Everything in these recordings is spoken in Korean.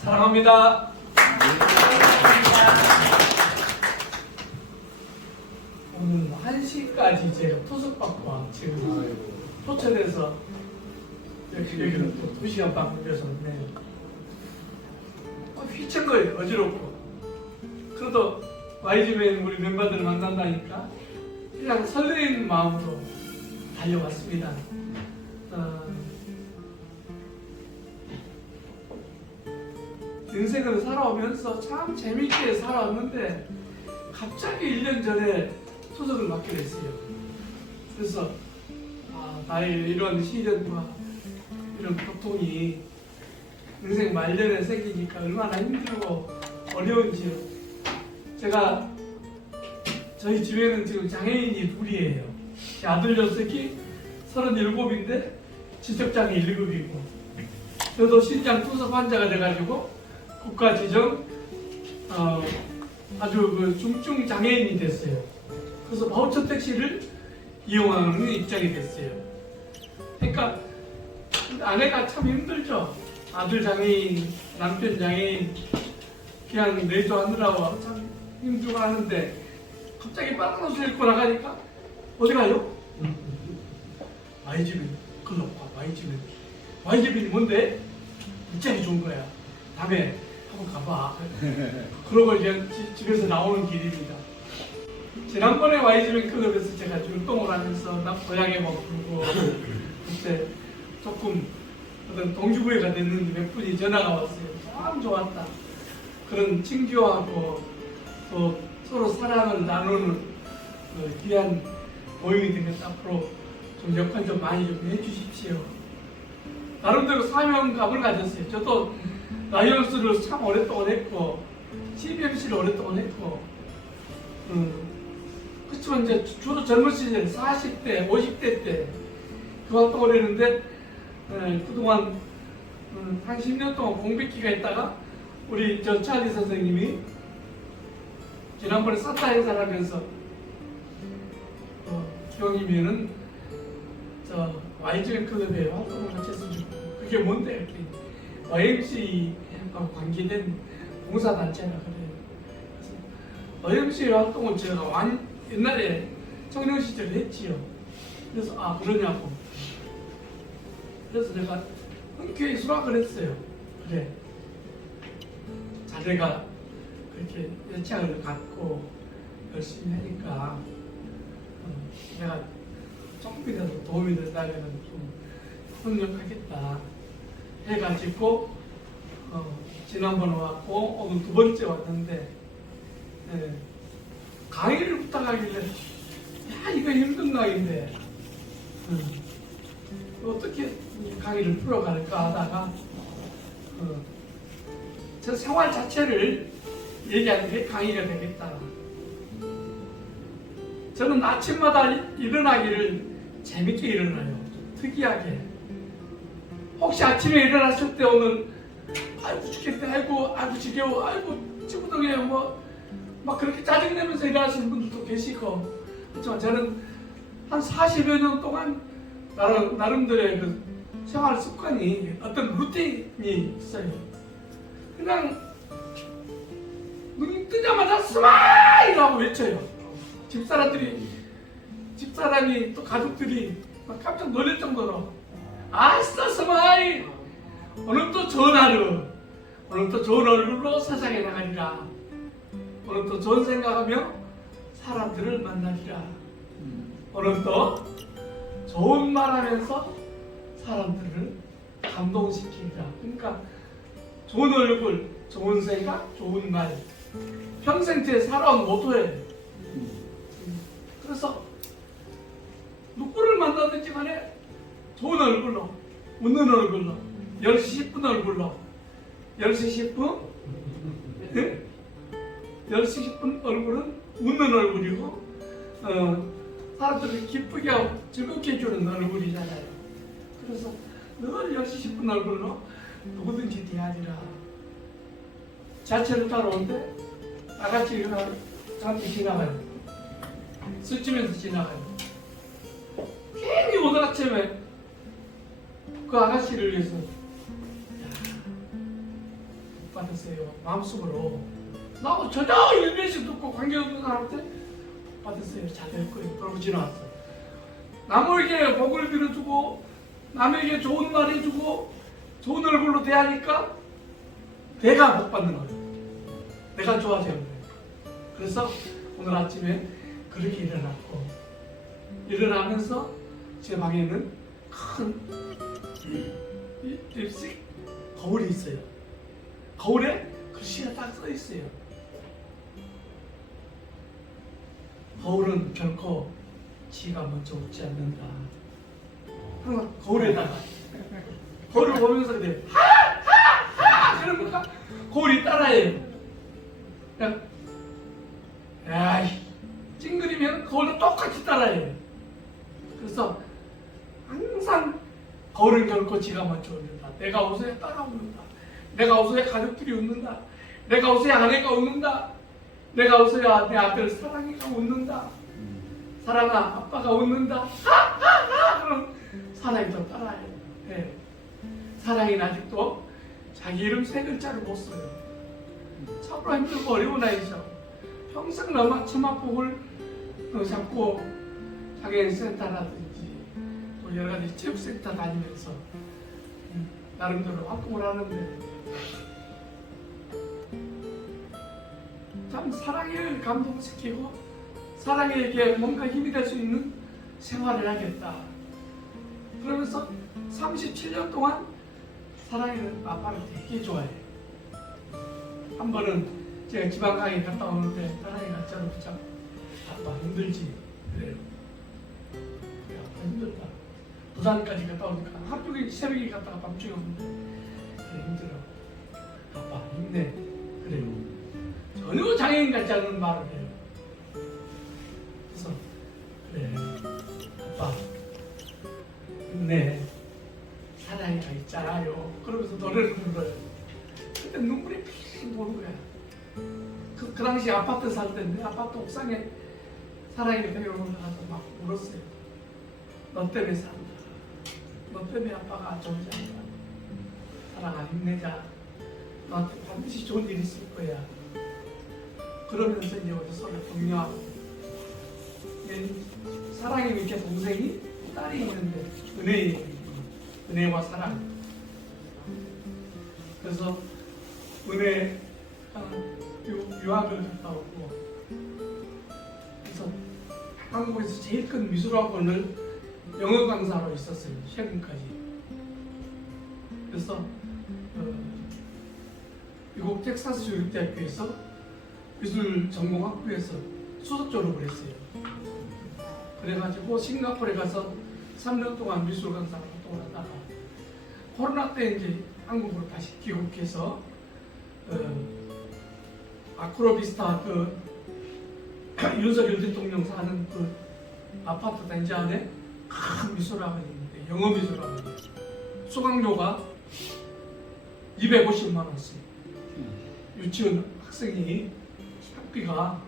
사랑합니다. 오늘 1시까지 제가 투숙받고 지금 포천에서 여기로 또 2시간 반 걸려서 휘청거려 어지럽고 그래도 YG에 있는 우리 멤버들을 만난다니까 그냥 설레는 마음으로 달려왔습니다. 인생을 살아오면서 참 재밌게 살아왔는데 갑자기 1년 전에 투석을 맡게 됐어요. 그래서 나의 이런 시련과 이런 고통이 인생 말년에 생기니까 얼마나 힘들고 어려운지요. 제가 저희 집에는 지금 장애인이 둘이에요. 아들 녀석이 37인데 지적장애 1급이고 저도 신장 투석 환자가 돼가지고 국가지정 아주 그 중증 장애인이 됐어요. 그래서 바우처 택시를 이용하는 입장이 됐어요. 그러니까 아내가 참 힘들죠. 아들 장애인, 남편 장애인 그냥 내조하느라고 참 힘들고 하는데 갑자기 빨간 옷을 입고 나가니까 어디 가요? YGB 글로 가. YGB는 뭔데? 입장이 좋은 거야. 다음에 한번 가봐. 그러고 이제 집에서 나오는 길입니다. 지난번에 YGB 클럽에서 제가 율동을 하면서 나 고향에 막 부르고 그때 조금 어떤 동기부여가 됐는데 몇 분이 전화가 왔어요. 참 좋았다. 그런 친교하고 또 서로 사랑을 나누는 귀한 모임이 되겠다. 앞으로 좀 역할 좀 많이 좀 해주십시오. 나름대로 사명감을 가졌어요. 저도 라이언스를 참 오랫동안 했고 CBMC를 오랫동안 했고 그렇지만 이제 주로 젊은 시절 40대, 50대 때 그 활동을 했는데 그동안 한 10년 동안 공백기가 있다가 우리 저 찰리 선생님이 지난번에 사타 행사를 하면서 기왕이면은 저 YGN 클럽에 활동을 같이 했으면 좋겠고 그게 뭔데 이렇게 YMC하고 관계된 봉사단체라 그래요. 그래서 YMC 활동을 제가 옛날에 청년 시절에 했지요. 그래서 그러냐고. 그래서 내가 흔쾌히 수락을 했어요. 그래. 자네가 그렇게 열창을 갖고 열심히 하니까 내가 조금이라도 도움이 된다면 좀 협력하겠다 해가지고 지난번에 왔고 오늘 2번째 왔는데 강의를 부탁하길래 이거 힘든 강의인데 어떻게 강의를 풀어갈까 하다가 저 생활 자체를 얘기하는 게 강의가 되겠다. 저는 아침마다 일어나기를 재밌게 일어나요. 특이하게. 혹시 아침에 일어났을 때 오늘 아이고 죽겠네, 아이고 지겨워, 아이고 친구들이 막 그렇게 짜증내면서 일어나시는 분들도 계시고 그렇지만 저는 한 40여 년 동안 나름대로의 그 생활 습관이 어떤 루틴이 있어요. 그냥 눈 뜨자마자 스마일하고 외쳐요. 집사람이 또 가족들이 막 깜짝 놀랄 정도로 아싸 스마일! 오늘 또 좋은 하루, 오늘 또 좋은 얼굴로 세상에 나가리라. 오늘 또 좋은 생각하며 사람들을 만나리라. 오늘 또 좋은 말하면서 사람들을 감동시키리라. 그러니까 좋은 얼굴, 좋은 생각, 좋은 말 평생 제 살아온 모토예요. 그래서 누구를 만나든지 간에 좋은 얼굴로, 웃는 얼굴로, 10시 10분 얼굴로, 10시 10분? 네? 10시 10분 얼굴은 웃는 얼굴이고 사람들을 기쁘게 하고 즐겁게 해주는 얼굴이잖아요. 그래서 늘 10시 10분 얼굴로 누구든지 대하리라. 자체를 타러 오는데 나같이 잠시 지나가요. 스치면서 지나가요. 괜히 오늘 아침에 그 아가씨를 위해서 받았어요. 마음속으로. 나하고 전혀 일면식도 없고 관계없는 사람한테 받았어요. 잘 될 거예요. 그러고 지나왔어. 남에게 복을 빌어주고 남에게 좋은 말 해주고 좋은 얼굴로 대하니까 내가 복 받는 거예요. 내가 좋아지는 거예요. 그래서 오늘 아침에 그렇게 일어났고 일어나면서 제 방에는 큰 립스틱 거울이 있어요. 거울에 글씨가 딱 써 있어요. 거울은 결코 지가 먼저 웃지 않는다. 항상 거울에다가 거울을 보면서 그래 하하하 그러니까 거울이 따라해요. 그냥 야이 찡그리면 거울도 똑같이 따라해요. 그래서 항상 거울은 결코 지가 먼저 웃는다. 내가 웃어야 따라 웃는다. 내가 웃어야 가족들이 웃는다. 내가 웃어야 아내가 웃는다. 내가 웃어야 내 아들 사랑이가 웃는다. 사랑아 아빠가 웃는다. 하하하 그럼 사랑이 더 따라해요. 네. 사랑이는 아직도 자기 이름 3글자를 못 써요. 참으로 힘들고 어려운 아이죠. 평생 너무 치마폭을 잡고 자기 센터라든지 또 여러 가지 체육센터 다니면서 나름대로 활동을 하는데 참 사랑을 감동시키고 사랑에게 뭔가 힘이 될 수 있는 생활을 하겠다. 그러면서 37년 동안 사랑이는 아빠를 되게 좋아해요. 한 번은 제가 지방강에 갔다 오는데 사랑이가 저를 붙잡고 아빠 힘들지? 그래요. 그래 아빠 힘들다. 부산까지 갔다 오니까 하루 종일 새벽에 갔다가 밤중에 오는데 그래 힘들어. 아빠 힘내. 그래요. 전혀 장애인 같지 않은 말을 해요. 그래서 그래 아빠 힘내. 사랑이가 있잖아요. 그러면서 노래를 불러요. 그때 눈물이 핑 도는 거야. 그 당시 아파트 살 때인데 아파트 옥상에 사랑이가 데리러 올라가서 막 울었어요. 너 때문에 산다. 너 때문에 아빠가 존재한다. 사랑아 힘내자. 너한테 반드시 좋은 일이 있을 거야. 그러면서 이제 우리 서로 격려하고 사랑이 이렇게 동생이 딸이 있는데 은혜와 사랑. 그래서 은혜 유학을 갔다 오고 그래서 한국에서 제일 큰 미술학원을 영어 강사로 있었어요. 최근까지. 그래서 미국 텍사스 교육대학교에서 미술 전공학부에서 수석 졸업을 했어요. 그래가지고 싱가포르에 가서 3년 동안 미술 강사로 활동을 하다가 코로나 때 이제 한국으로 다시 귀국해서 아크로비스타 그 윤석열 대통령 사는 그 아파트 단지 안에 큰 미술학원이 있는데 영어 미술학원이 수강료가 250만 원씩 유치원 학생이 학비가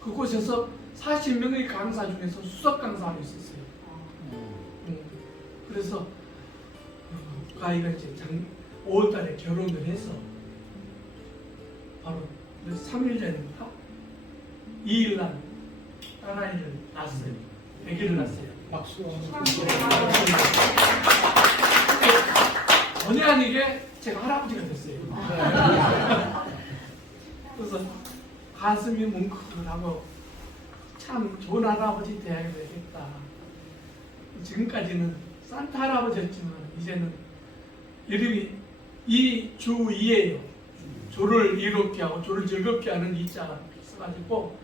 그곳에서 40명의 강사 중에서 수석 강사로 있었어요. 그래서 그 아이가 이제 5월달에 결혼을 해서 바로 3일 전인가 2일날 딸아이를 낳았어요. 아기를 낳았어요. 박수. 전혀 아니게 제가 할아버지가 됐어요. 그래서 가슴이 뭉클하고 참 좋은 할아버지 돼야 되겠다. 지금까지는 산타 할아버지였지만 이제는 이름이 이주이예요. 조를 이롭게 하고 조를 즐겁게 하는 이자가 있어가지고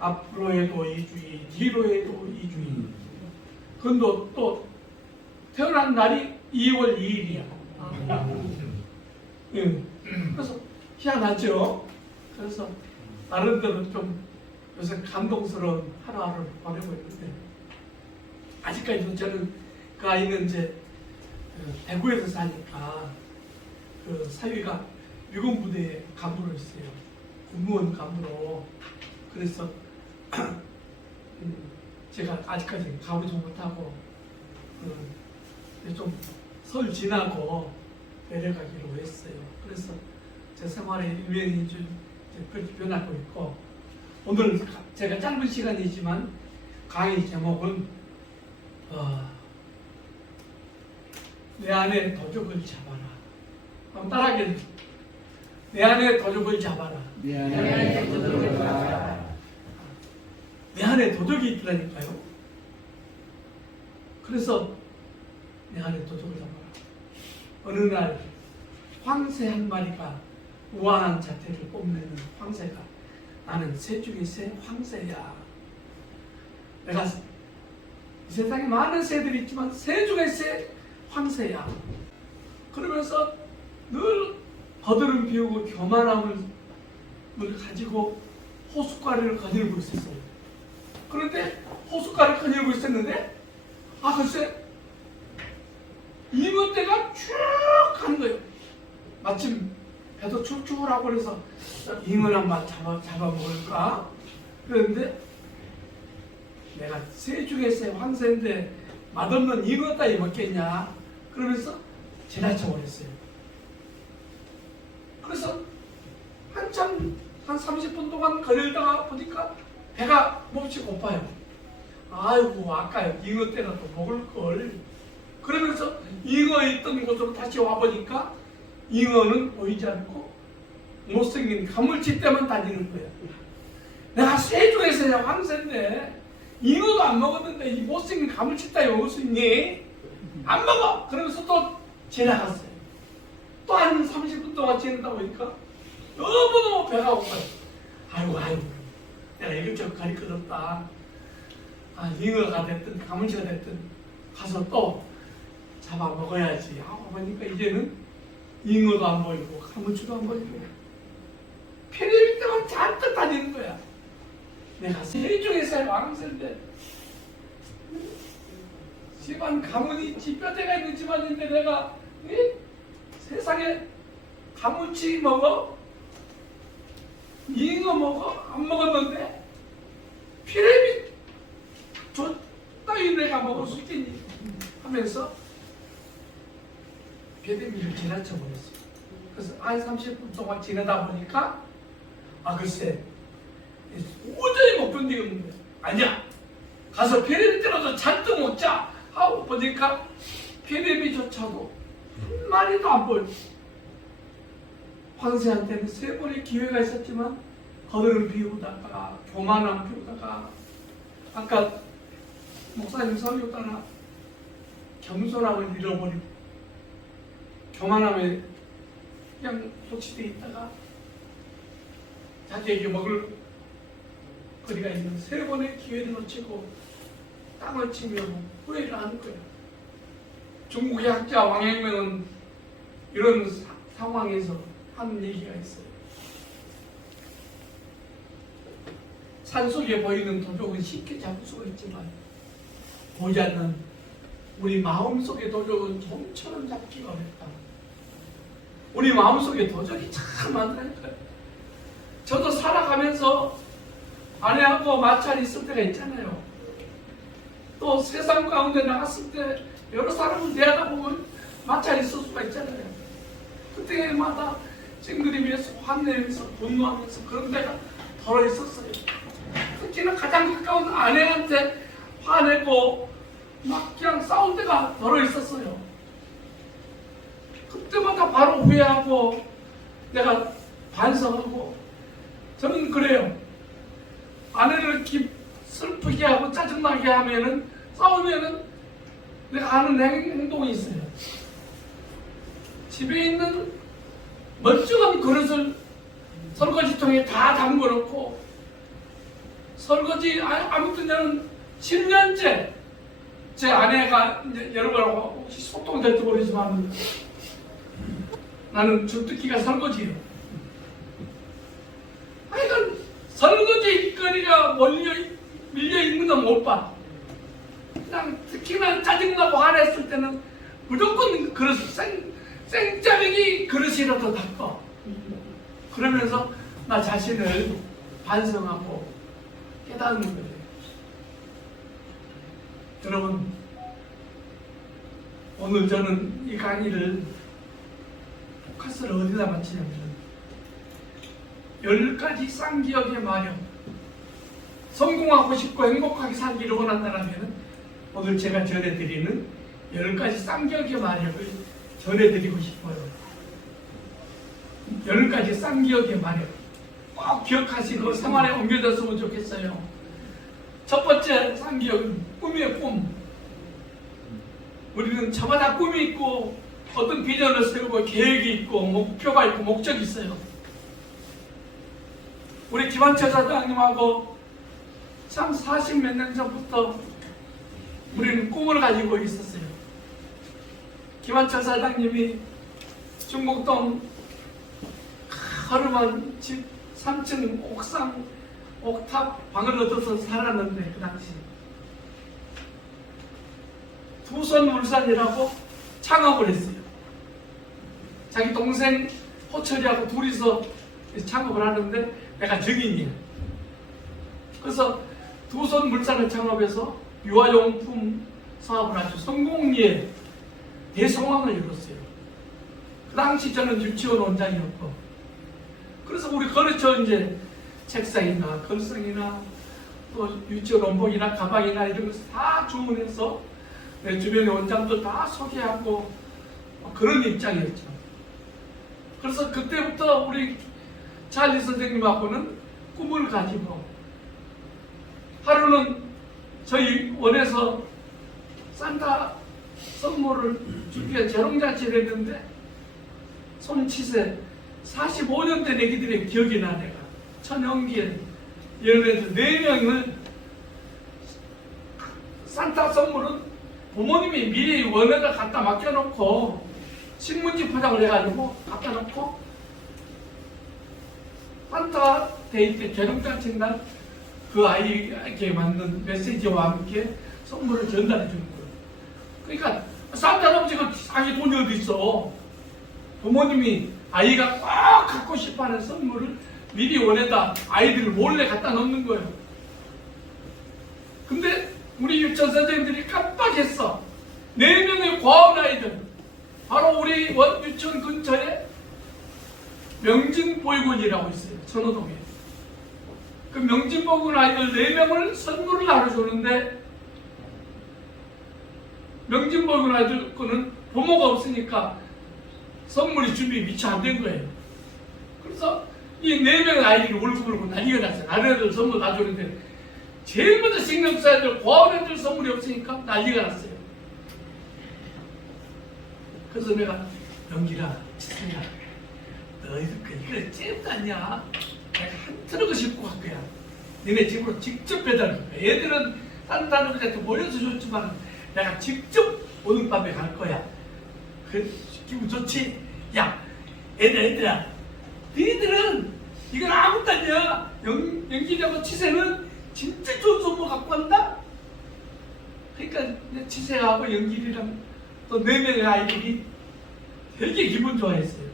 앞으로 해도 이주이, 뒤로 해도 이주이. 근데 또 태어난 날이 2월 2일이야. 그래서 희한하죠. 그래서 나름대로 좀 요새 감동스러운 하루하루를 보내고 있는데 아직까지도 저는 그 아이는 이제 대구에서 사니까 그 사위가 미군 부대에 간부로 있어요. 군무원 간부로. 그래서 제가 아직까지 가보지 못하고 좀 설 지나고 내려가기로 했어요. 그래서 제 생활의 일면이 좀 그렇게 변하고 있고, 오늘 제가 짧은 시간이지만 강의 제목은 내 안에 도적을 잡아라. 한번 따라하게. 내 안에 도적을 잡아라. 내 안에 도적을 잡아라. 내 안에 도적이 있더라니까요. 그래서 내 안에 도적을 잡아라. 어느 날 황새 한 마리가 우아한 자태를 뽐내는 황새가, 나는 새 중에 새 황새야. 내가 이 세상에 많은 새들이 있지만 새 중에 새 황새야. 그러면서 늘 거드름 피우고 교만함을 가지고 호숫가를 거닐고 있었어요. 그런데 호숫가를 거닐고 있었는데 글쎄 잉어떼가 쭉 가는 거예요. 마침 배도 출출하고 그래서 잉어 한번 잡아먹을까? 그런데 내가 새 중에 새 황새인데 맛없는 잉어 따위 먹겠냐? 그러면서 지나쳐버렸어요. 그래서 한참 한 30분 동안 거닐다가 보니까 배가 몹시 고파요. 아이고 아까 잉어 때라도 먹을걸. 그러면서 잉어 있던 곳으로 다시 와보니까 잉어는 보이지 않고 못생긴 가물치 때만 다니는 거야. 내가 새 중에서 황새인데 잉어도 안 먹었는데 이 못생긴 가물치 따위 먹을 수 있니? 안 먹어! 그러면서 또 지나갔어요. 또 한 30분 동안 지내다 보니까 너무너무 배가 고파요. 아이고 내가 이것저것 가리켜줬다. 잉어가 됐든 가물치가 됐든 가서 또 잡아 먹어야지 하고 보니까 이제는 잉어도 안 보이고 가물치도 안 보이고 피리일 때만 잔뜩 다니는 거야. 내가 새 중에 새 왕새인데 집안 가문이 있지 뼈대가 있는 집안인데 내가 세상에 가물치 먹어? 잉어 먹어? 안 먹었는데 피레미 저 따위 내가 먹을 수 있겠니? 하면서 배대미를 지나쳐버렸어요. 그래서 한 30분 동안 지내다 보니까 글쎄 도저히 못 견디겠는 거야. 아니야, 가서 피레미 때라도 잔뜩 먹자 하고 보니까 피레미조차도 한 마리도 안 보여. 황새한테는 3번의 기회가 있었지만 거드름 피우다가 교만함 피우다가 아까 목사님 설교 따라 겸손함을 잃어버리고 교만함에 그냥 도취되어 있다가 자기에게 먹을 거리가 있는 3번의 기회를 놓치고 땅을 치며 후회를 하는 거예요. 중국의 학자 왕阳明은 이런 상황에서 하는 얘기가 있어요. 산속에 보이는 도적은 쉽게 잡을 수가 있지만 보이지 않는 우리 마음속의 도적은 좀처럼 잡기가 어렵다. 우리 마음속에 도적이 참 많다니까요. 저도 살아가면서 아내하고 마찰이 있을 때가 있잖아요. 또 세상 가운데 나갔을 때 여러 사람을 대하다 보면 마찰이 있을 수가 있잖아요. 그때마다 찡그리면서 화내면서 분노하면서 그런 데가 덜어 있었어요. 특히나 가장 가까운 아내한테 화내고 막 그냥 싸울 때가 덜어 있었어요. 그때마다 바로 후회하고 내가 반성하고 저는 그래요. 아내를 슬프게 하고 짜증나게 하면은 싸우면은 내가 하는 행동이 있어요. 집에 있는 멀쩡한 그릇을 설거지통에 다 담궈놓고 설거지 아무튼 저는 10년째 제 아내가 이제 여러분하고 혹시 소통될지 모르지만 나는 주특기가 설거지예요. 하여간 설거지 거리가 밀려 있는 건 못 봐. 그냥 특히나 짜증나고 화냈을 때는 무조건 그릇 생짜배기 그릇이라도 닦아. 그러면서 나 자신을 반성하고 깨닫는 거예요. 여러분, 오늘 저는 이 강의를 포커스를 어디다 맞추냐면 10가지 쌍기역의 마력. 성공하고 싶고 행복하게 살기를 원한다면 오늘 제가 전해드리는 10가지 쌍기역의 마력을 전해드리고 싶어요. 10가지 쌍기역의 마력. 꼭 기억하시고 생활에 옮겨졌으면 좋겠어요. 첫 번째 쌍기역은 꿈이에요, 꿈. 우리는 저마다 꿈이 있고 어떤 비전을 세우고 계획이 있고 목표가 있고 목적이 있어요. 우리 김한철 사장님하고 참 40몇 년 전부터 우리는 꿈을 가지고 있었어요. 김한철 사장님이 중곡동 허름한 집 3층 옥상 옥탑 방을 얻어서 살았는데 그 당시 두손물산이라고 창업을 했어요. 자기 동생 호철이하고 둘이서 창업을 하는데 내가 증인이야. 그래서 두손물산을 창업해서 유아용품 사업을 아주 성공리에 대성황을 이뤘어요. 그 당시 저는 유치원 원장이었고, 그래서 우리 거래처 이제 책상이나 걸상이나 또 유치원 원복이나 가방이나 이런 것을 다 주문해서 내 주변의 원장도 다 소개하고 그런 입장이었죠. 그래서 그때부터 우리 찰리 선생님하고는 꿈을 가지고 하루는 저희 원에서 산타 선물을 준비한 재롱잔치를 했는데 손치세 45년 된 애기들의 기억이 나. 내가 천영길 이런 애들 4명을 산타 선물은 부모님이 미리 원에다 갖다 맡겨놓고 신문지 포장을 해가지고 갖다 놓고 산타 데이 때 재롱잔치 날 그 아이에게 맞는 메시지와 함께 선물을 전달해 주는 거예요. 그러니까 산타 할아버지가 자기 돈이 어디 있어. 부모님이 아이가 꼭 갖고 싶어하는 선물을 미리 원에다 아이들을 몰래 갖다 놓는 거예요. 근데 우리 유치원 선생님들이 깜빡했어. 4명의 과원 아이들, 바로 우리 원 유치원 근처에 명진보육원이라고 있어요. 천호동에. 그 명진보육원 아이들 4명을 선물을 나눠주는데 명진보육원 아이들 거는 부모가 없으니까 선물이 준비 미처 안 된 거예요. 그래서 이 4명의 아이들이 울고 불고 난리가 났어요. 다른 애들 선물 놔주는데 제일 먼저 신경 써야 될 과원 애들 선물이 없으니까 난리가 났어요. 그래서 내가 영기라, 지승이야, 너희들 이거 잼도 아니야. 내가 한 트럭을 싣고 갈 거야. 너네 집으로 직접 배달할 거야. 애들은 다른 할아버지한테 모여서 줬지만 내가 직접 오늘 밤에 갈 거야. 그 기분 좋지? 야, 애들아, 너희들은 이건 아무것도 아니야. 영기라고 치세는 진짜 좋은 선물 갖고 간다? 그러니까 내 치세하고 영길이랑 또 4명의 아이들이 되게 기분 좋아했어요.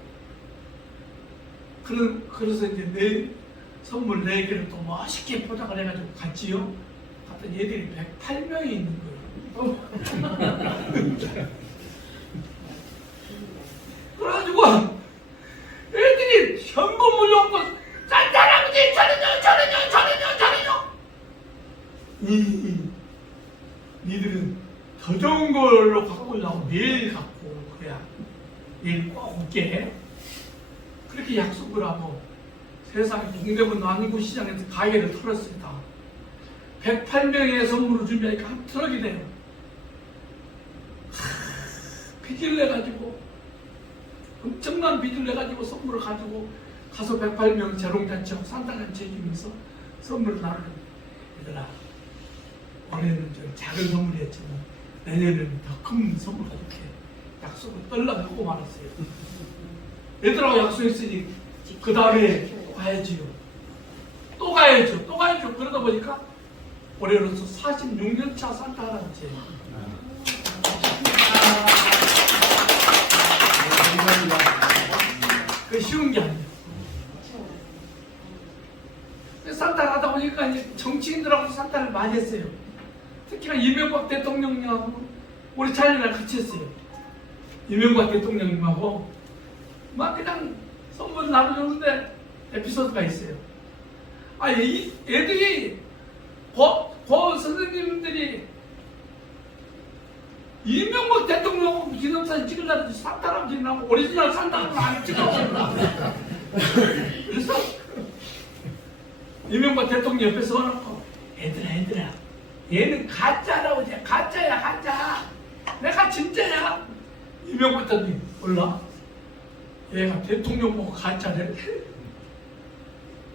그래서 이제 내 선물 4개를 또 멋있게 포장을 해가지고 갔지요. 갔더니 얘들이 108명이 있는 거예요. 그래가지고 애들이 현금 물려갖고 산타 할아버지 저는요. 니들은 더 좋은 걸로 갖고 오려고 내일 갖고 올 거야. 내일 꼭 올게. 그렇게 약속을 하고 세상에 동대문 남구시장에서 가게를 털었어요. 다 108명의 선물을 준비하니까 한 트럭이 돼요. 빚을 내가지고 엄청난 빚을 내가지고 선물을 가지고 가서 108명 재롱잔치하고 산타잔치 해주면서 선물을 나누는. 얘들아, 올해는 좀 작은 선물이었지만 내년에는 더 큰 선물 가져올게. 약속을 떨라하고 말았어요. 얘들하고 약속했으니 그 다음에 가야지요. 또 가야죠. 그러다 보니까 올해로서 46년차 산타 할아버지예요. 그 쉬운 게 아니에요. 산타를 하다 보니까 이제 정치인들하고 산타를 많이 했어요. 특히나 이명박 대통령님하고 우리 찰리랑 같이 했어요. 이명박 대통령님하고 막 그냥 선물 나눠주는데 에피소드가 있어요. 이 애들이 고 선생님들이 이명박 대통령 기념사진 찍으려고 산타랑 찍나고 오리지널 산타랑 안 찍어. 그래서 이명박 대통령 옆에 서놓고 얘들아 얘는 가짜라고. 이제 가짜야 가짜. 내가 진짜야. 이명박 대통령 몰라? 얘가 대통령 보고 가짜래.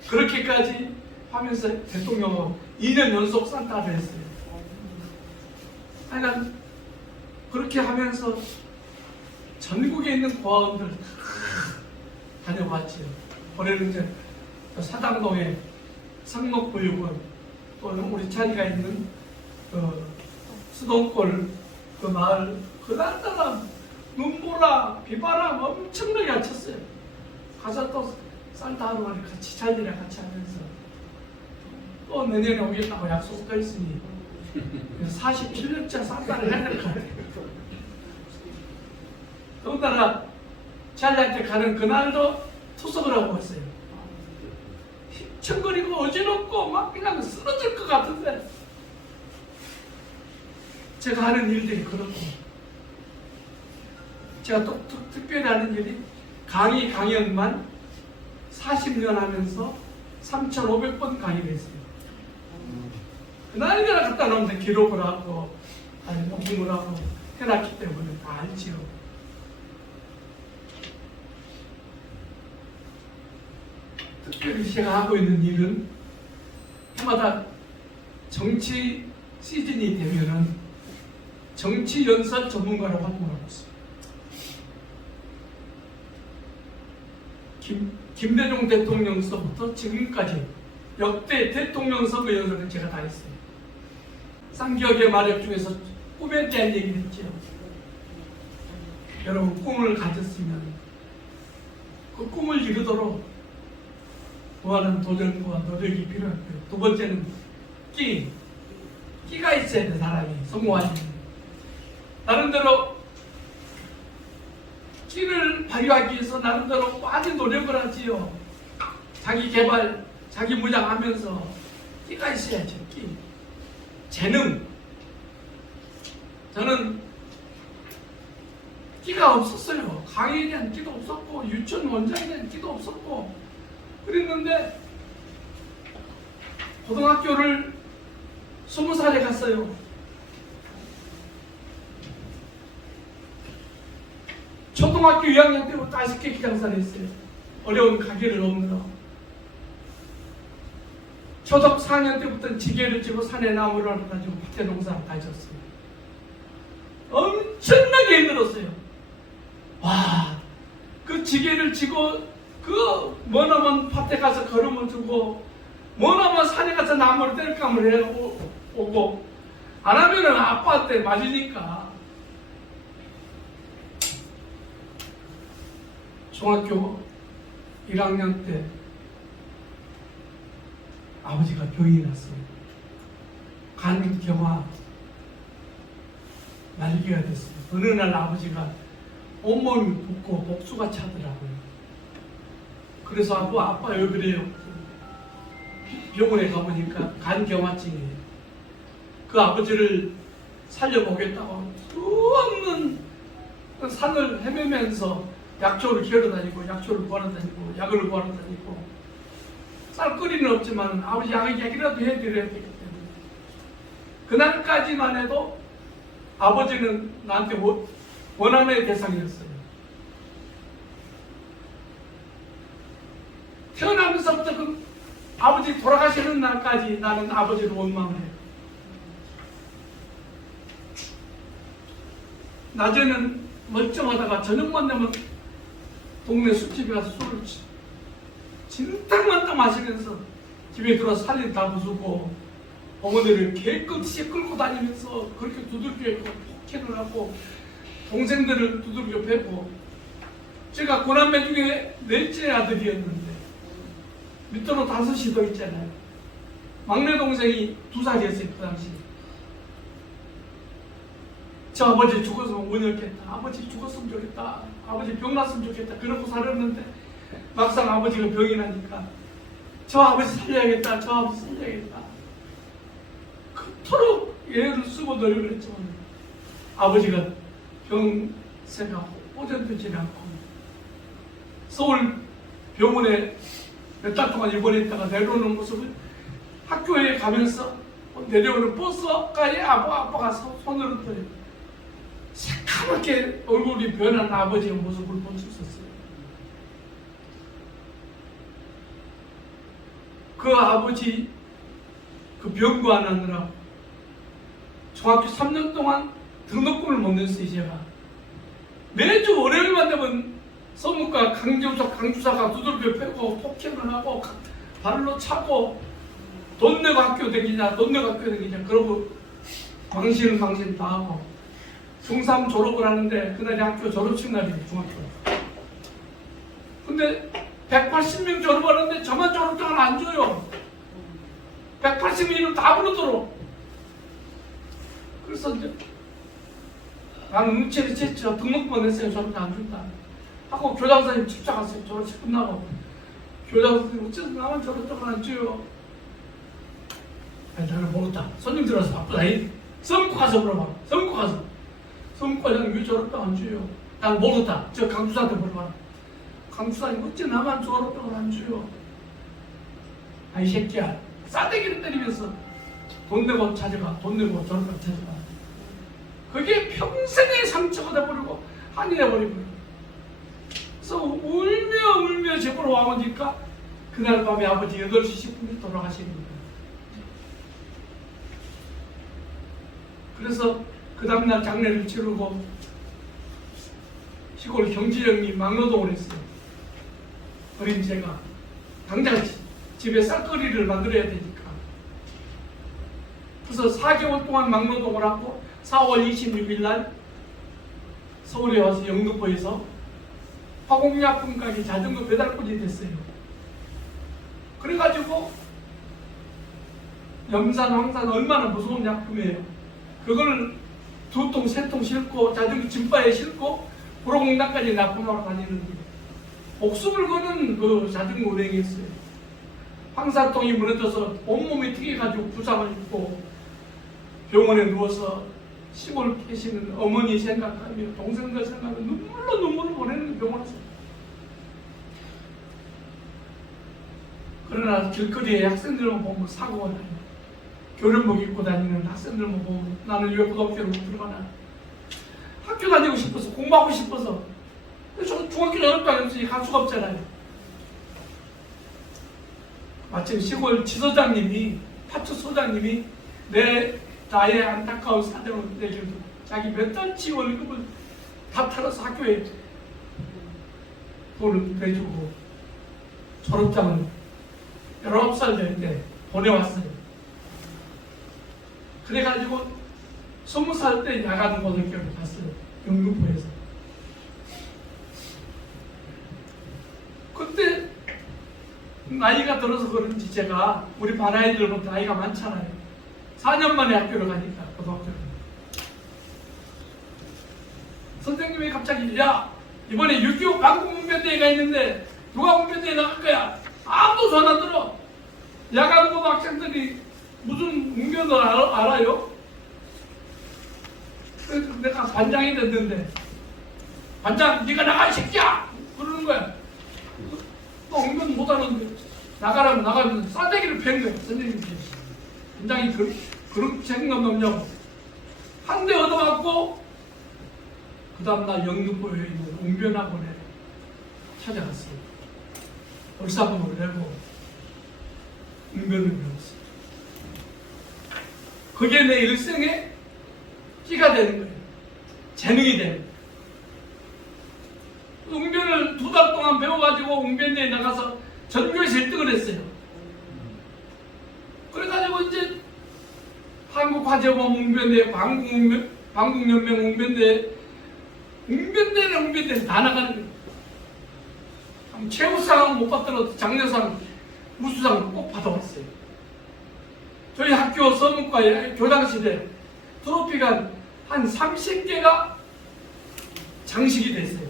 그렇게까지 하면서 대통령은 2년 연속 산타를 했어요. 하여간 그렇게 하면서 전국에 있는 고아원들 다녀봤지요. 올해는 이제 사당동에 상록보육원, 또는 우리 찬이가 있는 수동골 그 마을, 그날따라 눈보라 비바람 엄청나게 쳤어요. 가서 또 산타 하루를 같이 찬이랑 같이 하면서 또 내년에 오겠다고 약속도 했으니 47년째 산타를 해야 될 것 같아요. 더군다나 찰리한테 가는 그날도 투석을 하고 왔어요. 힘청거리고 어지럽고 막 그냥 쓰러질 것 같은데 제가 하는 일들이 그렇고, 제가 또 특별히 하는 일이 강연만 40년 하면서 3,500번 강의를 했어요. 그날그날 갖다 놓으면 기록을 하고 녹음을 하고 해놨기 때문에 다 알지요. 특별히 제가 하고 있는 일은 해마다 정치 시즌이 되면은 정치 연설 전문가로 활동하고 있습니다. 김대중 대통령서부터 지금까지 역대 대통령 선거 연설은 제가 다 했어요. 쌍기역의 마력 중에서 꿈에 대한 얘기를 했죠. 여러분, 꿈을 가졌으면 그 꿈을 이루도록 무한한 도전과 노력이 필요하고요. 두 번째는 끼가 있어야 돼. 사람이 성공하지. 나름대로 끼를 발휘하기 위해서 나름대로 많이 노력을 하지요. 자기 개발, 자기 무장하면서 끼가 있어야죠. 끼. 재능. 저는 끼가 없었어요. 강의에 대한 끼도 없었고, 유치원 원장에 대한 끼도 없었고, 그랬는데 고등학교를 20살에 갔어요. 초등학교 2학년 때부터 5개 기장사를 했어요. 어려운 가게를 없느라. 초등 4학년 때부터 지게를 지고 산에 나무를 가지고 밭에 농사를 다졌어요. 엄청나게 힘들었어요. 와, 그 지게를 지고 그 머나먼 밭에 가서 걸음을 주고 머나먼 산에 가서 나무를 뗄감을 해오고 안 하면은 아빠한테 맞으니까. 중학교 1학년 때 아버지가 병이 났어요. 간경화 말기가 됐어요. 어느 날 아버지가 온몸이 붓고 복수가 차더라고요. 그래서 아빠 왜 그래요? 병원에 가보니까 간경화증이에요. 그 아버지를 살려보겠다고 수없는 산을 헤매면서 약초를 기어다니고 약초를 구하러다니고 약을 구하러다니고 쌀거리는 없지만 아버지 약이라도 해드려야 되기 때문에 그날까지만 해도 아버지는 나한테 원한의 대상이었어요. 태어나면서부터 그 아버지 돌아가시는 날까지 나는 아버지를 원망해요. 낮에는 멀쩡하다가 저녁만 되면 동네 술집에 가서 술을 진탕만탕 마시면서 집에 들어와서 살림 다 부수고 어머니를 개끝이 끌고 다니면서 그렇게 두들겨 있고 폭행을 하고 동생들을 두들겨 패고, 제가 고남매 중에 넷째 아들이었는데 밑으로 5이 더 있잖아요. 막내 동생이 2살이었어요. 그 당시. 저 아버지 죽었으면 운이었겠다. 아버지 죽었으면 좋겠다. 아버지 병 났으면 좋겠다. 그러고 살았는데 막상 아버지가 병이 나니까 저 아버지 살려야겠다, 저 아버지 살려야겠다. 그토록 애를 쓰고 노력을 했지만 아버지가 병세가 오전되지 않고 서울 병원에 몇 달 동안 입원했다가 내려오는 모습을 학교에 가면서 내려오는 버스가에 아빠가 손으로 들어요. 새카맣게 얼굴이 변한 아버지의 모습을 볼 수 있었어요. 그 아버지 그 병관하느라 중학교 3년 동안 등록금을 못 냈어요. 제가 매주 월요일만 되면 서무과 강주사가 두들겨 패고 폭행을 하고 발로 차고 돈 내고 학교 다니냐 돈 내고 학교 다니냐 그러고 망신 다 하고 중3 졸업을 하는데 그날이 학교 졸업식 날이에요. 중학교. 근데 180명 졸업하는데 저만 졸업장을 안 줘요. 180명이면 다 부르도록. 그래서 이제 나는 눈치를 챘죠. 등록금 냈어요. 졸업장 안 준다 하고 교장선생님 집착하세요. 졸업식 끝나고 교장선생님 어째서 나만 졸업장을 안 줘요. 아니 나는 모르다. 손님 들어서 바쁘다. 성과 가서 물어봐. 성과 가서 성과장님 왜 졸업장 안 줘요. 나는 모르다. 저 강주사한테 물어봐. 강주사님 어째 나만 졸업장을 안 줘요. 아이 새끼야 싸대기를 때리면서 돈 내고 찾아가. 돈 내고 졸업장 찾아가. 그게 평생의 상처가 돼버리고 한이 돼버리고 그래서 울며 집으로 와보니까 그날 밤에 아버지 8시 10분에 돌아가시는 거예요. 그래서 그 다음날 장례를 치르고 시골 경지령이 막노동을 했어요. 어린 제가 당장 집에 쌀거리를 만들어야 되니까. 그래서 4개월 동안 막노동을 하고 4월 26일 날 서울에 와서 영등포에서 화공약품 가게 자전거 배달꾼이 됐어요. 그래가지고 염산, 황산 얼마나 무서운 약품이에요. 그걸 2통, 3통 싣고 자전거 짐바에 싣고 보로공단까지 납품하러 다니는데 목숨을 거는 그 자전거 운행이었어요. 황산통이 무너져서 온몸이 튀겨가지고 부상을 입고 병원에 누워서 시골 계시는 어머니 생각하며 동생들 생각하며 눈물을 보내는 병원에서. 그러나 길거리에 학생들만 보면 사고가 나요. 교련복 입고 다니는 학생들만 보면 나는 왜 고등학교를 못 들어가나. 학교 다니고 싶어서 공부하고 싶어서. 중학교 졸업도 없으니 갈 수가 없잖아요. 마침 시골 지소장님이 파출소장님이 나의 안타까운 사정을 내주고 자기 몇 달치 월급을 다 털어서 학교에 돈을 내주고 졸업장을 19살 될 때 보내왔어요. 그래가지고 20살 때 야간 고등학교를 갔어요. 영등포에서. 그때 나이가 들어서 그런지 제가 우리 반 아이들보다 나이가 많잖아요. 4년 만에 학교를 가니까 고등학교를. 선생님이 갑자기 야 이번에 6.25 방공문변대회가 있는데 누가 문변대회 나갈 거야? 아무도 전화 안 들어. 야간고등 학생들이 무슨 문변을 알아요? 그래서 내가 반장이 됐는데 반장 네가 나가 이 새끼야! 그러는 거야. 너 문변 못하는데 나가라면 나가면 싸대기를 팬 거야. 선생님이. 반장이 그런 책임감 없냐고. 한 대 얻어맞고 그 다음날 영등포에 있는 웅변학원에 찾아갔어요. 월사금을 내고 웅변을 배웠어요. 그게 내 일생의 끼가 되는 거예요. 재능이 되는 거예요. 웅변을 2달 동안 배워가지고 웅변대에 나가서 전교에서 1등을 했어요. 그래가지고 이제 한국화재범 웅변대, 방국연맹 웅변대, 웅변대는 웅변대에서 다 나가는 거예요. 최우상은 못 받더라도 장려상, 우수상 꼭 받아왔어요. 저희 학교 서문과에 교장실에 트로피가 한 30개가 장식이 됐어요.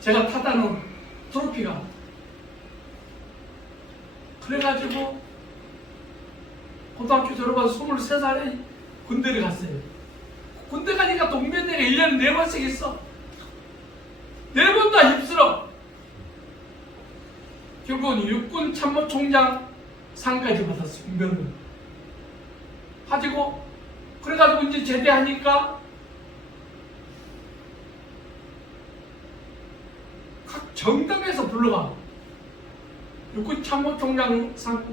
제가 타다 놓은 트로피가 그래가지고 고등학교 졸업한 23살에 군대를 갔어요. 군대 가니까 동면대가 1년에 4번씩 있어. 4번 다 힘들어. 결국은 육군 참모총장 상까지 받았어. 공병을 가지고 그래가지고 이제 제대하니까 각 정당에서 불러가 육군 참모총장 상을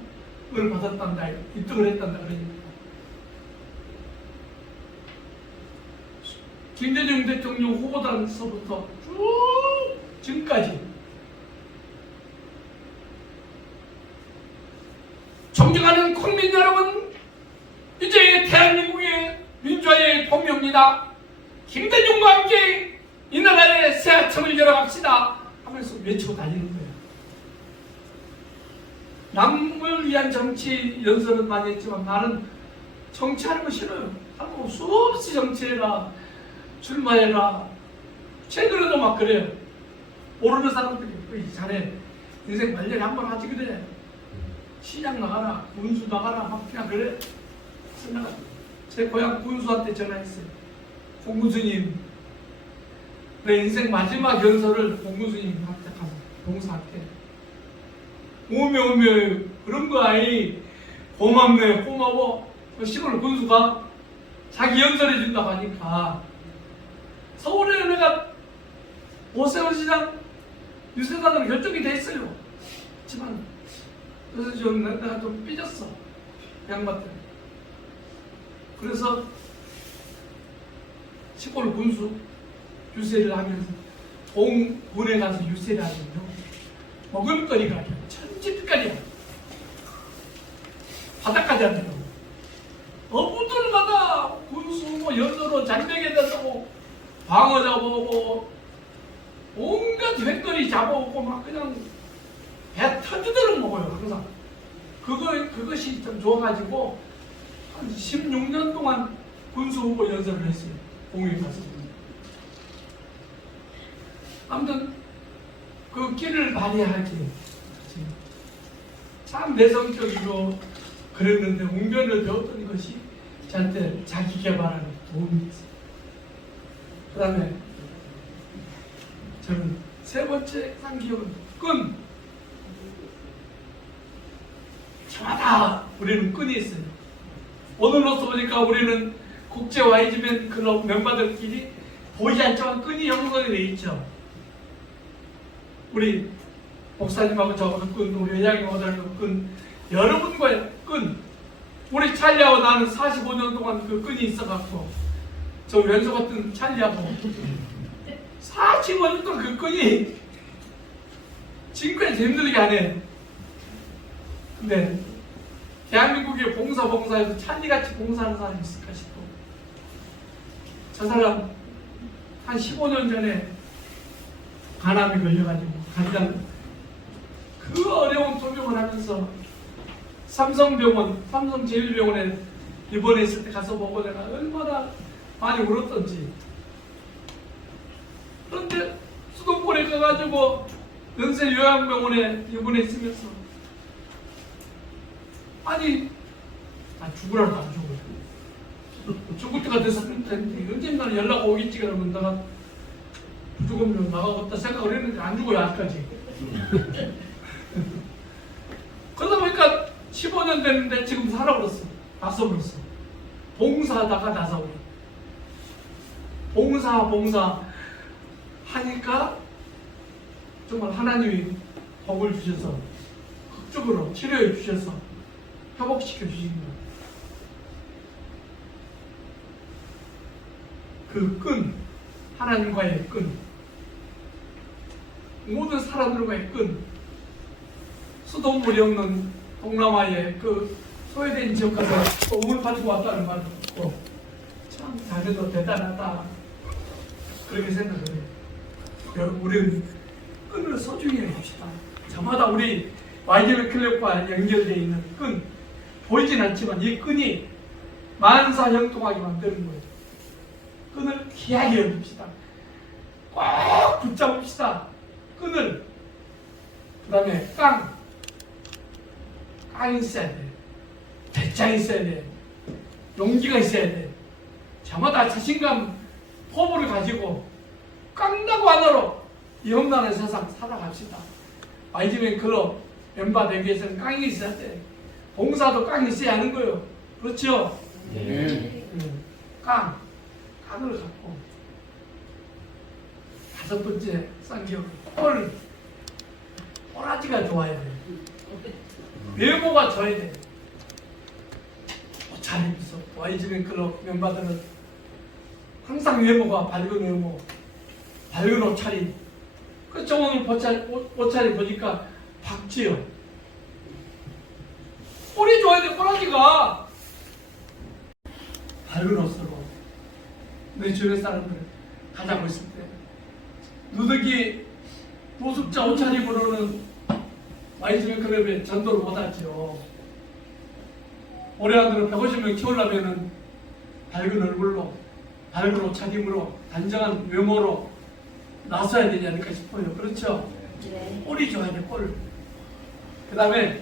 받았단다, 1등을 했단다 그러니까 김대중 대통령 후보단서부터 쭉 지금까지 존경하는 국민 여러분, 이제 대한민국의 민주화의 봄이 옵니다. 김대중과 함께 이 나라의 새 아침을 열어갑시다 하면서 외치고 다니는 거예요. 남을 위한 정치 연설은 많이 했지만 나는 정치하는 거 싫어요. 하고 수없이 정치해라, 출마해라. 최근에도 막 그래요. 모르는 사람들이 자네 인생 말년에 한번 하지 그래. 시장 나가라, 군수 나가라, 막 그냥 그래. 그래서 제 고향 군수한테 전화했어요. 공군수님, 내 인생 마지막 연설을 공군수님한테 가서 봉사할게. 오메 그런 거 아니. 고맙네, 고마워. 시골 군수가 자기 연설해 준다고 하니까 서울에 내가 오세훈 시장 유세단으로 결정이 돼 있어요. 하지만 그래서 좀 내가 좀 삐졌어, 양반들. 그래서 시골 군수 유세를 하면서 동군에 가서 유세를 하면요, 먹을거리가 천지빛깔이야. 바닥까지 안 들어. 어부들마다 군수 뭐 연서로 장벽에 대고 방어 잡아오고 온갖 횟거리 잡아오고 막 그냥 배 터지도록 먹어요. 항상 그것이 좀 좋아가지고 한 16년 동안 군수 후보 연설을 했어요. 공유에 가서. 아무튼 그 길을 발휘하지. 참 내성적이고 그랬는데 웅변을 배웠던 것이 저한테 자기 개발하는 도움이 있어요. 그 다음에 저는 세 번째 상기업은 끈. 저마다 우리는 끈이 있어요. 오늘로서 보니까 우리는 국제 YG맨 클럽 멤버들끼리 보이지 않지만 끈이 형성이 되어 있죠. 우리 목사님하고 저하고 끈, 우리 회장님하고 끈, 여러분과의 끈. 우리 찰리하고 나는 45년 동안 그 끈이 있어갖고 저 왼수 같은 찰리하고 45년 동안 그 끈이 지금까지 힘들게 안 해. 근데 대한민국의 봉사에서 찰리같이 봉사하는 사람이 있을까 싶어. 저 사람 한 15년 전에 간암이 걸려가지고 간장 그 어려운 투병을 하면서 삼성제일병원에 입원했을 때 가서 보고 내가 얼마나 많이 울었던지. 그런데 수도권에 가가지고 연세 요양병원에 입원했으면서 아니 죽으라도 안 죽어요. 죽을 때가 됐을 텐데 언젠가는 연락 오겠지 그러면 내가 죽으면 나가겠다 생각을 했는데 안 죽어요 아직까지. 그러다 보니까 15년 됐는데 지금 살아버렸어. 나서버렸어. 봉사하다가 나서버려. 봉사 하니까 정말 하나님이 복을 주셔서 극적으로 치료해 주셔서 회복시켜 주신 거예요. 그 끈, 하나님과의 끈, 모든 사람들과의 끈, 수돗물이 없는 동남아의 그 소외된 지역 가서 우물 가지고 왔다는 말도 듣고 참 자네도 대단하다 그렇게 생각을 해요. 우리는 끈을 소중히 해봅시다. 저마다 우리 YG맨 클럽과 연결되어 있는 끈, 보이진 않지만 이 끈이 만사형통하게 만드는 거예요. 끈을 귀하게 여깁시다. 꼭 붙잡읍시다. 끈을. 그 다음에 깡. 깡이 있어야 돼. 배짱이 있어야 돼. 용기가 있어야 돼. 저마다 자신감, 포부를 가지고 깡다고 하나로 이 험난한 세상 살아갑시다. YG맨 클럽 멤버 되기 위해서는 깡이 있어야 돼. 봉사도 깡이 있어야 하는 거예요. 그렇죠? 네. 깡을 갖고. 다섯 번째 쌍기역 꼬라지가 좋아야 돼. 외모가 좋아야 돼. 옷잘 입어서 YG맨 클럽 멤버들은 항상 외모가 밝은 외모, 밝은 옷차림. 그쵸, 오늘 옷차림 보니까 박지요. 꼴이 좋아야 돼, 꼬라지가. 밝은 옷으로 내 주변 사람들 가자고 있을 때 누더기 노숙자 옷차림으로는 YG맨 클럽에 전도를 못하죠. 올해 안으로 150명 키우려면은 밝은 얼굴로, 밝은 옷차림으로, 단정한 외모로 나서야 되지 않을까 싶어요. 그렇죠? 네. 꼴이 좋아야 돼, 꼴. 그 다음에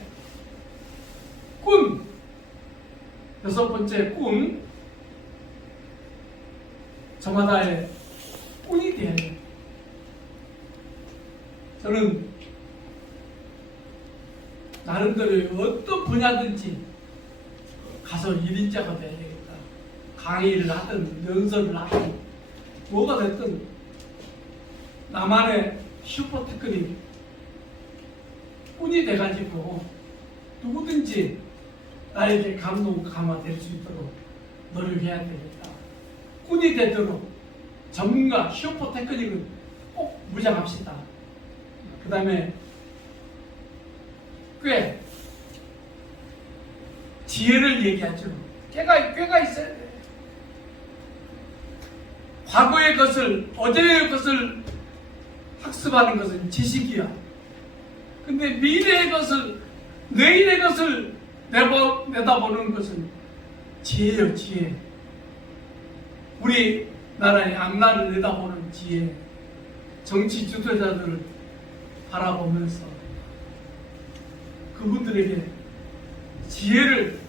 꾼. 여섯 번째 꾼. 저마다의 꾼이 돼야 돼요. 저는 나름대로 어떤 분야든지 가서 1인자가 돼야 되겠다. 강의를 하든 연설을 하든 뭐가 됐든 나만의 슈퍼 테크닉 꾼이 돼가지고 누구든지 나에게 감동 감화 될 수 있도록 노력해야 되겠다. 꾼이 되도록 전문가 슈퍼 테크닉은 꼭 무장합시다. 그 다음에 꽤 지혜를 얘기하죠. 꾀가 있어야 돼. 과거의 것을, 어제의 것을 학습하는 것은 지식이야. 근데 미래의 것을, 내일의 것을 내다보는 것은 지혜요, 지혜. 우리 나라의 앞날을 내다보는 지혜. 정치 주도자들을 바라보면서 그분들에게 지혜를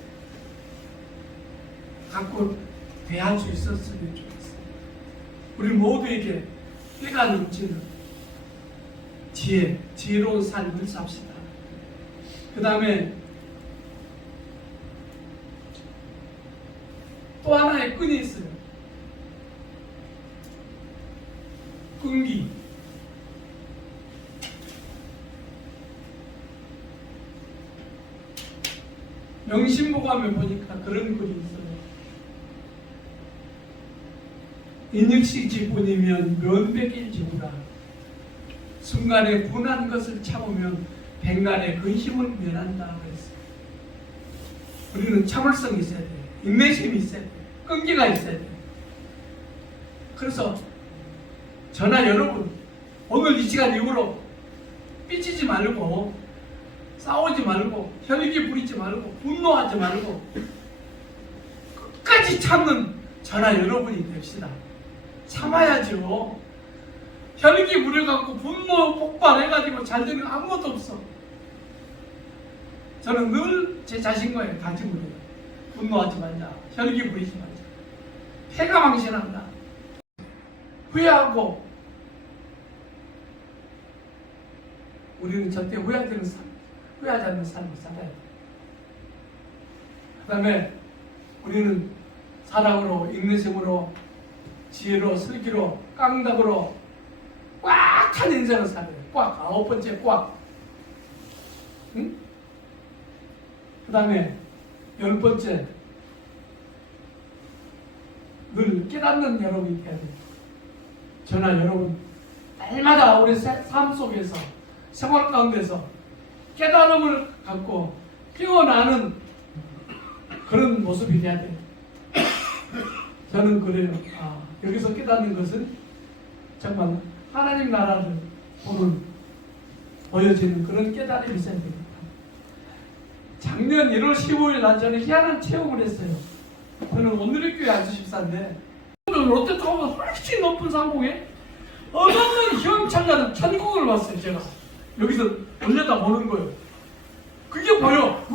갖고 대할 수 있었으면 좋겠어요. 우리 모두에게 때가 넘치는 지혜로운 삶을 삽시다. 그 다음에 또 하나의 끈이 있어요. 끈기. 명심보감에 보니까 그런 글이 있어요. 인육식지뿐이면 면백일지구나. 순간에 분한 것을 참으면 백날의 근심을 면한다 그랬어요. 우리는 참을성이 있어야 돼요. 인내심이 있어야 돼요. 끈기가 있어야 돼요. 그래서 저나 여러분 오늘 이 시간 이후로 삐치지 말고 싸우지 말고 혈기 부리지 말고 분노하지 말고 끝까지 참는 저나 여러분이 됩시다. 참아야죠. 혈기 부려갖고 분노 폭발해가지고 잘 되는 거 아무것도 없어. 저는 늘 제 자신과의 다짐을 해요. 분노하지 말자. 혈기 부리지 말자. 패가 망신한다. 후회하고 우리는 절대 후회하지 않는 삶을 살아야 돼. 그 다음에 우리는 사랑으로, 인내심으로, 지혜로, 슬기로, 깡닭으로 꽉 찬 인생을 살아야 돼. 꽉. 아홉 번째 꽉. 응? 그 다음에 열 번째 늘 깨닫는 여러분이 돼야 돼. 저나 여러분 날마다 우리 삶 속에서 생활 가운데서 깨달음을 갖고 깨어나는 그런 모습이 돼야 돼요. 저는 그래요. 여기서 깨닫는 것은 정말 하나님 나라를 보여지는 그런 깨달음이 있어야 됩니다. 작년 1월 15일 날 저는 희한한 체험을 했어요. 저는 오늘의 교회 아주십사인데 롯데타워보다 훨씬 높은 상공에 어마어마한 휘황찬란한 천국을 봤어요. 제가 여기서 올려다 보는 거예요. 그게 보여.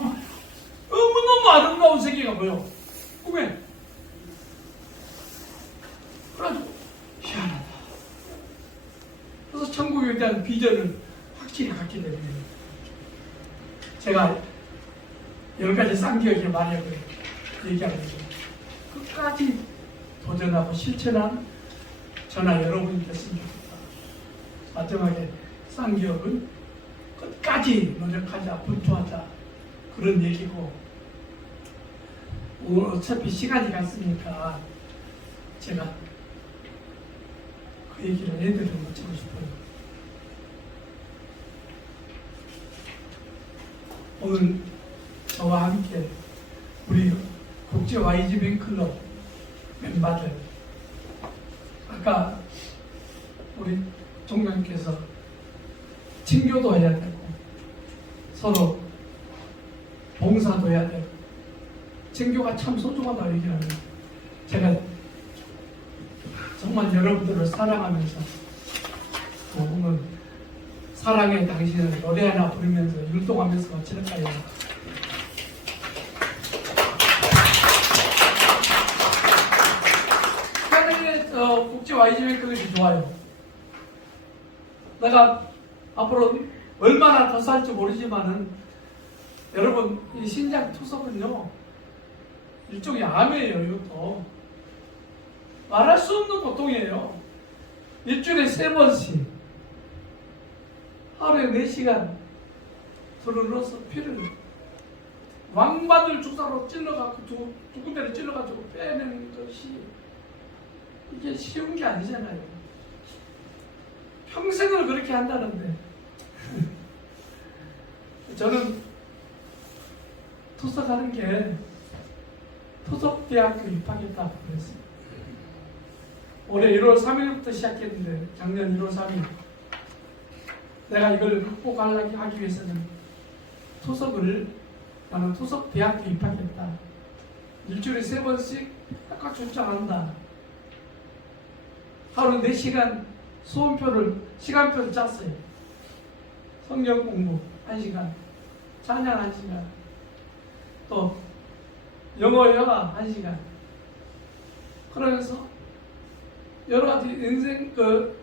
비전을 확실히 갖게 되는 거예요. 제가 10가지 쌍기역의 마력을 얘기하는 거죠. 끝까지 도전하고 실천한 저나 여러분이 됐으면 좋겠다. 마지막에 쌍기역은 끝까지 노력하자, 분투하자 그런 얘기고, 오늘 어차피 시간이 갔으니까 제가 그 얘기를 애들을 묻히고 싶어요. 오늘 저와 함께 우리 국제 YG뱅클럽 멤버들, 아까 우리 종장님께서 친교도 해야 되고 서로 봉사도 해야 되고 친교가 참 소중하다고 얘기하는, 제가 정말 여러분들을 사랑하면서 오늘 사랑의 당신을 노래 하나 부르면서 율동하면서 마칠까요? 하늘의 국제 YG뱅클럽이 좋아요. 내가 앞으로 얼마나 더 살지 모르지만은 여러분, 이 신장 투석은요 일종의 암이에요. 이것도 말할 수 없는 고통이에요. 일주일에 3번씩 하루에 4시간 들어넣어서 피를 왕바늘 주사로 찔러갖고 두 군데를 찔러가지고 빼내는 것이 이게 쉬운 게 아니잖아요. 평생을 그렇게 한다는데 저는 투석하는 게 토속대학교 입학했다고 그랬어요. 올해 1월 3일부터 시작했는데 작년 1월 3일 내가 이걸 극복하기 위해서는 나는 토속대학교 입학했다. 일주일에 3번씩 학과 출장한다. 하루 4시간 시간표를 짰어요. 성경 공부 1시간, 찬양 1시간, 또 영어 회화 1시간. 그러면서 여러 가지 인생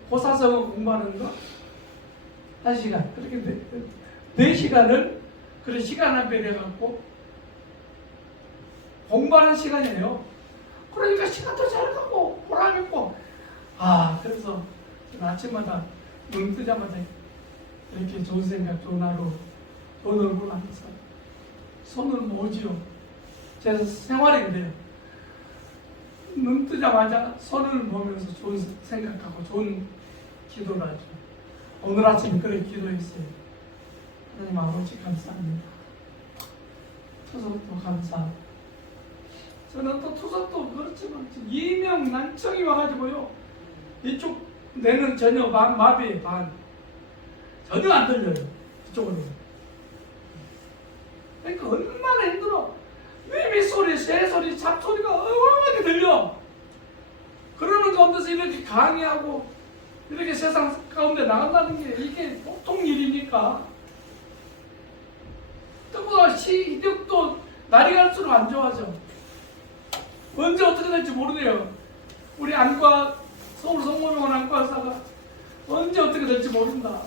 고사성어 공부하는 거 1시간. 그렇게 4시간을 그런 시간을 내갖고 공부하는 시간이에요. 그러니까 시간도 잘 가고 보람 있고, 그래서 아침마다 눈 뜨자마자 이렇게 좋은 생각, 좋은 하루, 좋은 얼굴 하면서 손을 모으지요. 제 생활이 그래요. 눈 뜨자마자 손을 모으면서 좋은 생각하고 좋은 기도를 하죠. 오늘 아침에 그렇게 기도했어요. 하나님 아버지 감사합니다. 투석도 감사하고, 저는 또 투석도 그렇지만 이명 난청이 와가지고요, 이쪽 뇌는 전혀 마비에 전혀 안 들려요. 이쪽으로. 그러니까 얼마나 힘들어. 매미소리, 새소리, 잡소리가 얼마나 들려. 그러는 가운데서 이렇게 강의하고 이렇게 세상 가운데 나간다는 게 이게 보통 일이니까. 또 시력도 날이 갈수록 안 좋아져. 언제 어떻게 될지 모르네요. 우리 안과, 서울 성모병원 안과 의사가 언제 어떻게 될지 모른다.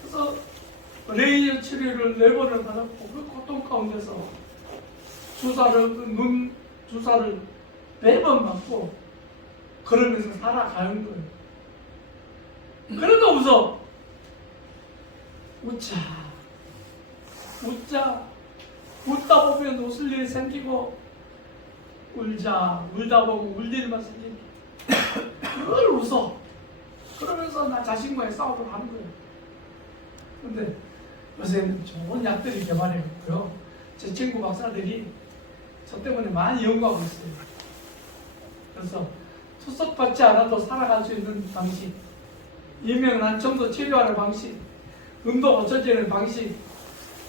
그래서 레이저 치료를 4번을 받았고, 그 고통 가운데서 눈 주사를 4번 맞고 그러면서 살아가는 거예요. 그래도 웃다 보면 웃을 일이 생기고, 울다 보면 울 일만 생기고, 그걸 웃어. 그러면서 나 자신과의 싸움을 하는 거예요. 근데 요새는 좋은 약들이 개발해갖고요, 제 친구 박사들이 저 때문에 많이 연구하고 있어요. 그래서 투석받지 않아도 살아갈 수 있는 방식, 이명난청도 치료하는 방식, 운동 어쩌지는 방식,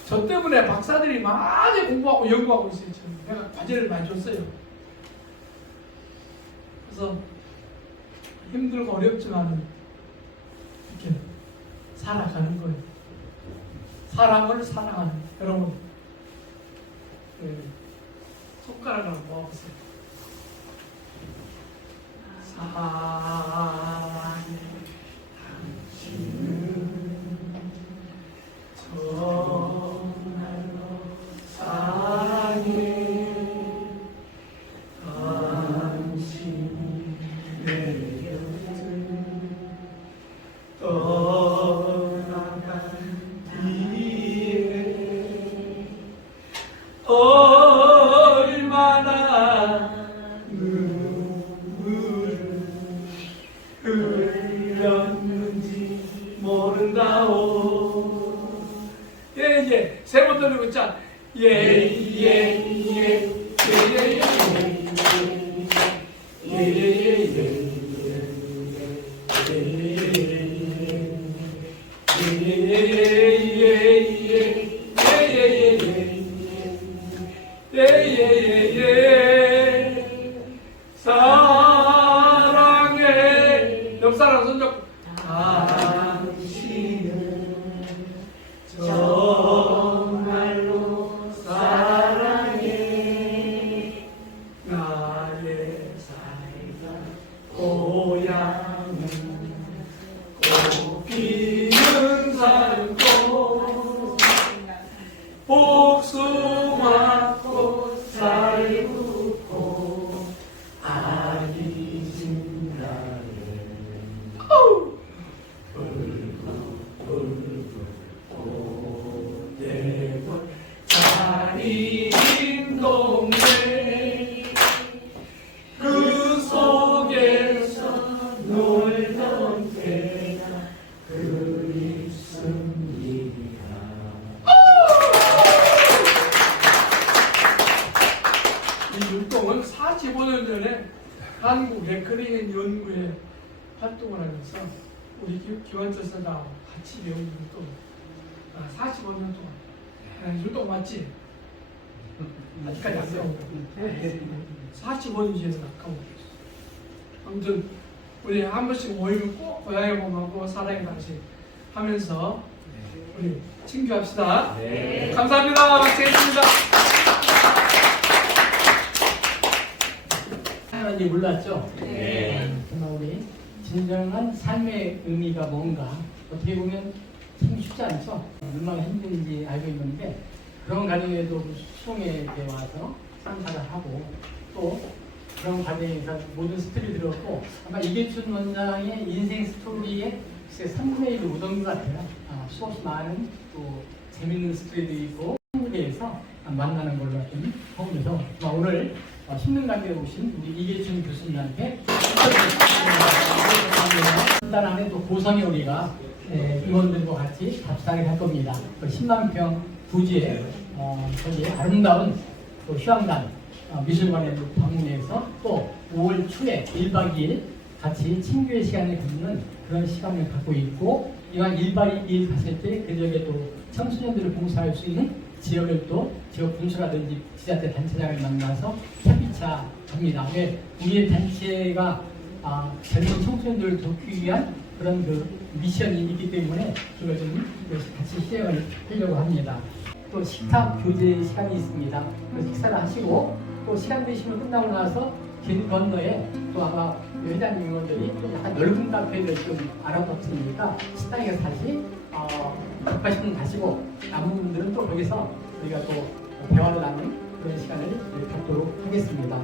저 때문에 박사들이 많이 공부하고 연구하고 있어요. 저는. 내가 과제를 많이 줬어요. 그래서 힘들고 어렵지만 이렇게 살아가는 거예요. 사람을 사랑하는, 여러분, 손가락을 모아보세요. 사랑해 당신 예. 세 번 돌리고 자. 예, 예, 예. 예, 예, 예. 예, 예, 예. 사랑해 옆 사람 손잡고 당신은 정말로 사랑해 나의 살던 고향은 꽃피는 산골 복숭아꽃 살구고 아기 진달래 울고 꽃대고 잘 익은 동네 그 속에서 놀던 때가 그립습니다. 이 율동은 45년 전에 한국 레코딩 연구에 활동을 하면서 우리 기완철 선생하고 같이 배운 율동. 45년 동안. 율동 맞지? 아직까지 안 배운 거. 45년 뒤에서 가까워. 아무튼 우리 한 번씩 모이면 꼭 고향에 몸하고 사랑의 당신 하면서 우리 친교합시다. 네. 감사합니다. 박수했습니다. 하나님 몰랐죠? 네. 정말 우리 진정한 삶의 의미가 뭔가 어떻게 보면 참 쉽지 않죠? 얼마나 힘든지 알고 있는데 그런 과정에도 수송에 와서 참가를 하고 또 그런 과정에서 모든 스토리 들었고 아마 이계춘 원장의 인생 스토리에 3분의 1을 묻은 것 같아요. 수없이 많은 또 재밌는 스토리도 있고 한국에서 만나는 걸로 좀 보면서 오늘 힘든 관계에 오신 우리 이계춘 교수님한테 한달 안에 또 고성에 우리가 임원들과 같이 답사를 할 겁니다. 10만 평 부지에 저기 아름다운 또 휴양단 미술관에 방문해서 또 5월 초에 1박 2일 같이 친교의 시간을 갖는 그런 시간을 갖고 있고 이왕 1박 2일 갔을 때 그 지역에 또 청소년들을 봉사할 수 있는 지역을 또 지역 군수라든지 지자체 단체장을 만나서 캠핑차 합니다. 왜 우리의 단체가 젊은 청소년들을 돕기 위한 그런 그 미션이 있기 때문에 그걸 좀 같이 시행을 하려고 합니다. 또 식탁 교제 시간이 있습니다. 그 식사를 하시고 또 시간 되시면 끝나고 나서 길 건너에 또 아마 회장님 의원들이 좀 약간 넓은 카페를 좀 알아봤으니까 식당에 다시 급하신 분 가시고 남은 분들은 또 거기서 우리가 또 대화를 나누는 그런 시간을 갖도록 하겠습니다.